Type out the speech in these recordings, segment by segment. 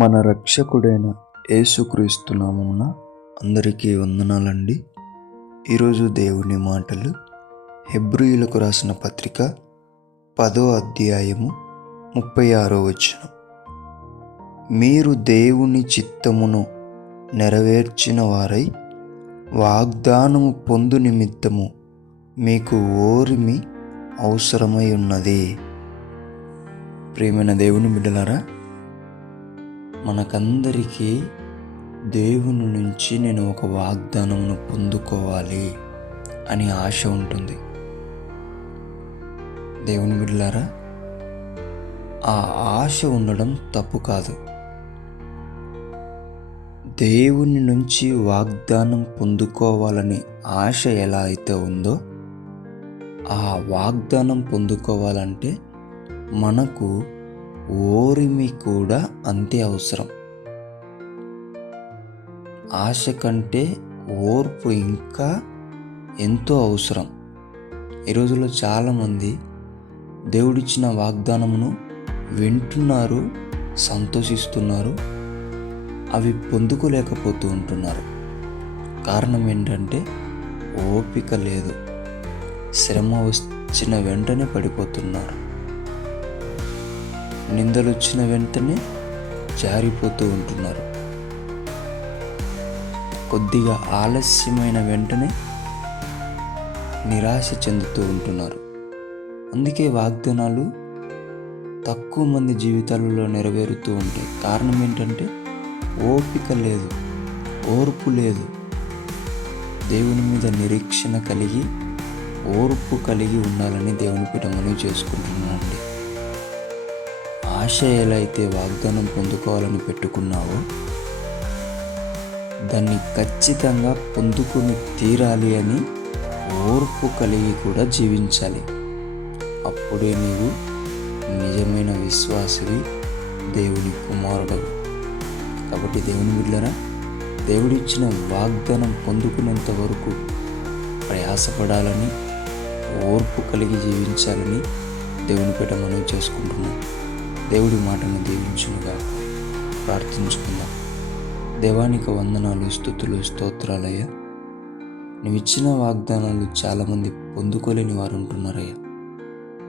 మన రక్షకుడైన యేసుక్రీస్తు నామమున అందరికీ వందనాలండి. ఈరోజు దేవుని మాటలు హెబ్రీయులకు రాసిన పత్రిక 10వ అధ్యాయము 36వ వచనం. మీరు దేవుని చిత్తమును నెరవేర్చిన వారై వాగ్దానము పొందు నిమిత్తము మీకు ఓరిమి అవసరమై ఉన్నది. ప్రియమైన దేవుని బిడ్డలారా, మనకందరికీ దేవుని నుంచి నేను ఒక వాగ్దానమును పొందుకోవాలి అని ఆశ ఉంటుంది. దేవుని బిడ్డలారా, ఆ ఆశ ఉండడం తప్పు కాదు. దేవుని నుంచి వాగ్దానం పొందుకోవాలని ఆశ ఎలా అయితే ఉందో, ఆ వాగ్దానం పొందుకోవాలంటే మనకు ఓరిమి కూడా అంతే అవసరం. ఆశ కంటే ఓర్పు ఇంకా ఎంతో అవసరం. ఈ రోజుల్లో చాలామంది దేవుడిచ్చిన వాగ్దానమును వింటున్నారు, సంతోషిస్తున్నారు, అవి పొందుకోలేకపోతూ ఉంటున్నారు. కారణం ఏంటంటే ఓపిక లేదు. శ్రమ వచ్చిన వెంటనే పడిపోతున్నారు. నిందలు వచ్చిన వెంటనే జారిపోతూ ఉంటున్నారు. కొద్దిగా ఆలస్యమైన వెంటనే నిరాశ చెందుతూ ఉంటున్నారు. అందుకే వాగ్దానాలు తక్కువ మంది జీవితాలలో నెరవేరుతూ ఉంటాయి. కారణం ఏంటంటే ఓపిక లేదు, ఓర్పు లేదు. దేవుని మీద నిరీక్షణ కలిగి ఓర్పు కలిగి ఉండాలని దేవుని పీఠ మనవి చేసుకుంటున్నానండి. ఆశ ఎలా అయితే వాగ్దానం పొందుకోవాలని పెట్టుకున్నావో దాన్ని ఖచ్చితంగా పొందుకొని తీరాలి అని ఓర్పు కలిగి కూడా జీవించాలి. అప్పుడే నీవు నిజమైన విశ్వాసివి, దేవుని కుమారుడవు. కాబట్టి దేవుని బిడ్డలారా, దేవుడిచ్చిన వాగ్దానం పొందుకునేంత వరకు ప్రయాసపడాలని, ఓర్పు కలిగి జీవించాలని దేవుని పేట మనవి చేసుకుంటున్నాం. దేవుడి మాటను దీవించునుగా. ప్రార్థించుకుందాం. దేవానికి వందనాలు, స్తుతులు, స్తోత్రాలయ్యా. నువ్విచ్చిన వాగ్దానాలు చాలామంది పొందుకోలేని వారు ఉంటున్నారయ్యా.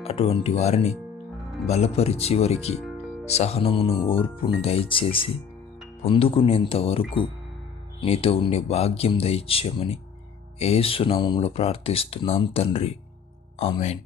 అటువంటి వారిని బలపరిచి వారికి సహనమును, ఓర్పును దయచేసి పొందుకునేంత వరకు నీతో ఉండే భాగ్యం దయచేయమని యేసు నామములో ప్రార్థిస్తున్నాం తండ్రి. ఆమేన్.